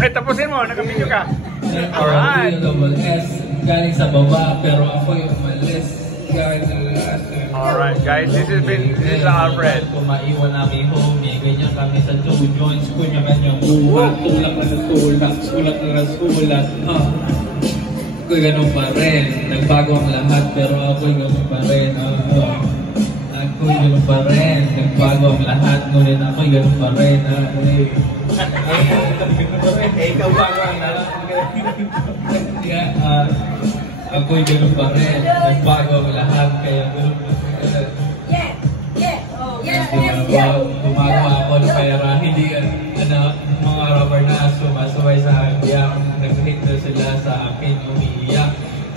Ay, tapusin mo. Naka-video ka. Alright. Double S. Galing sa baba, pero ako yung malis. Alright guys, this is Alfred. Kung maiwan namin homie, ganyan kami sa two joints. Kunya-kanyang uhat, tulak na tulak, sulat na sulat. Ako'y ganun pa rin. Nagbago ang lahat, pero ako'y ganun pa rin. Ako'y ganun pa rin. Nagbago ang lahat, ngunit ako'y ganun pa rin. Ikaw bago ang lahat. Ako'y ganun pa rin. Nagbago ang lahat, kaya ganun pa rin. Gumagawa ako ng pera, hindi mga rubber na sumasabay sa hagyan. Nag-hit na sila sa akin, umiiyak.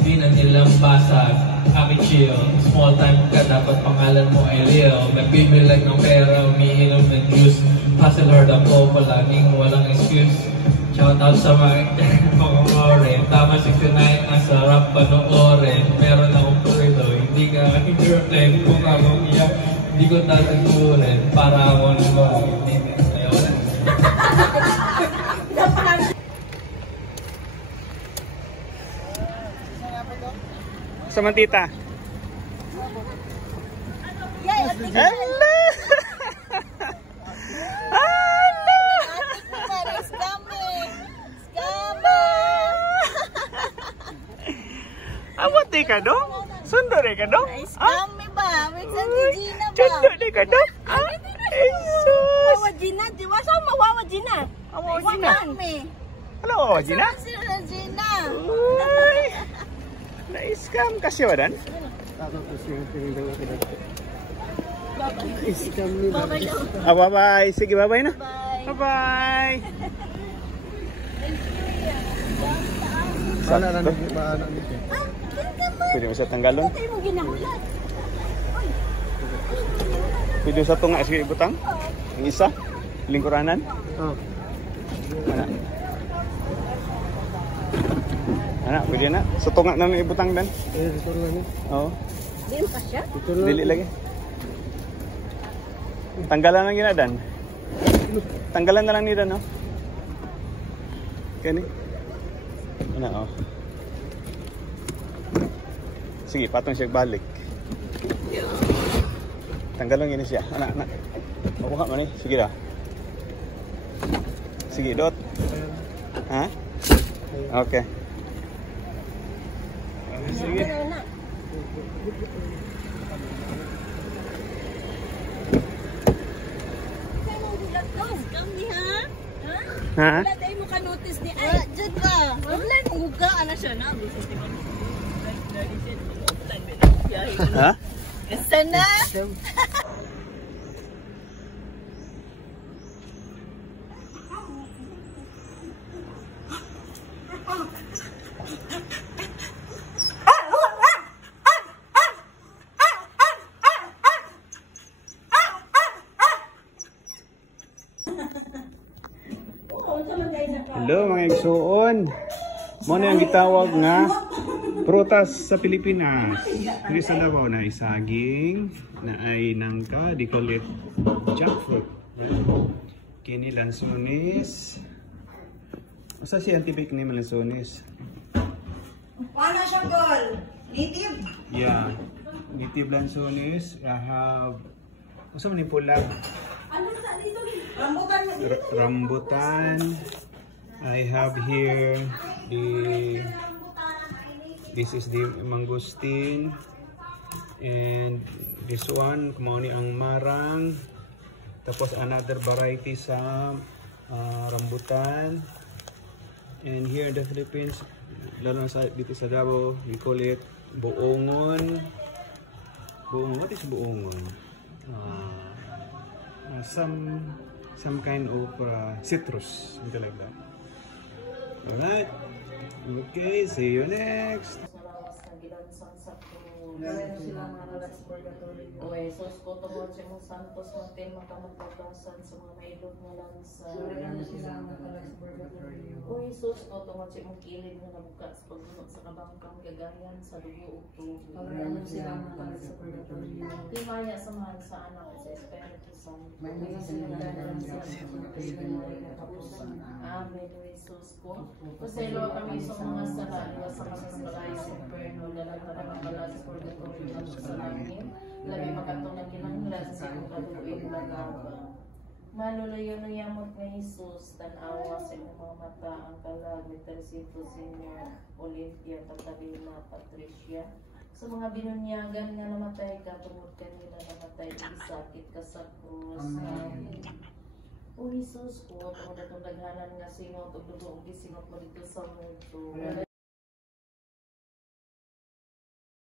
Di na nilang basag, aking chill. Small time ka, dapat pangalan mo ay real. Nagbibilag ng pera, umiinom ng juice. Hustle hard ako, palaging walang excuse. Shout out sa mga pangulorin. Tama 69, ang sarap panoorin. Meron akong purdo, hindi ka entertain. Kung ako iyak, hindi ko tatagurin. Para ako naman. Ayun. Samantita. Hello! Awat di ka dong? Sundo di ka dong? Kami ba? Minsan si Gina ba? Sundo di ka dong? Jesus! Wawa Gina? Di ba saan mawawa Gina? Wawa Gina? Halo Wawa Gina? Saan sila Gina? Uy! Na-scam kasi ba dan? Bye-bye. Sige, bye-bye na. Bye-bye. Sana na Pwede mo sa tanggalon? Pwede mo sa tunga sige ibutang? Ang isa? Lingkuranan? Oo. Anak, pwede na? Sa tunga na ibutang dan? Ito na ni. Oo. Diyan pa siya? Dili lagi. Tanggalan lang gina dan. Tanggalan na lang ni dan, no? Kani? Ano, oh. Sige, patong siya balik. Tanggalon gini siya. Anak. Mabuka mo ni. Sige dah. Sige, dot. Ha? Okay. Sige. Ha? Wala tayo mo ka-notice ni Ay. Diyan ba? Wala nung hugaan na siya na. Ha? Sana? Hello mga igsuon. Mo na ang gitawag nga prutas sa Pilipinas. Diri sa Davao na isaging na ay nangka, di call it jackfruit. Kini lansones. Asa si antibik ni lansones? Paano siya, Gol? Native? Yeah. Native lansones. I have usa man ni pula? Ano sa dito? Rambutan mo dito. Rambutan. I have here this is the mangosteen, and this one kumao ni ang marang, tapos another variety sa rambutan. And here in the Philippines, lalo sa dito sa Davao, we call it buongon. What is buongon? Some kind of citrus, something like that. Alright. Okay, see you next. O Jesus ko tungod sa imong santos nga tema ka magpagdasan sa mga nailog nga lansa. O Jesus ko tungod sa imong kilid nga nabuka sa pagbunog sa kabangkang gagayan sa dugo ug tubig. Pagkaano sila makalit sa purgatorio. Himaya samahan sa anak at sa Espiritu Santo. May mga sinagdanan sa Amen, O Jesus ko. Paselo kami sa mga sala, iwas sa masasalayan sa inferno, dalang na nakapala sa purgatorio ng sa langit, labi makatong na kinahanglan sa ikong kaluin lagaba. Malulayo na yamot nga Jesus, tanawa sa inyong mga mata ang kalag ni Teresito Senior, Olympia, Catalina, Patricia. Sa mga binunyagan nga namatay ka, tungod kanila namatay, isakit ka sa krus. Amen. O Jesus ko, tungod atong daghanan nga singot, o dugo, o gisingot mo dito sa mundo.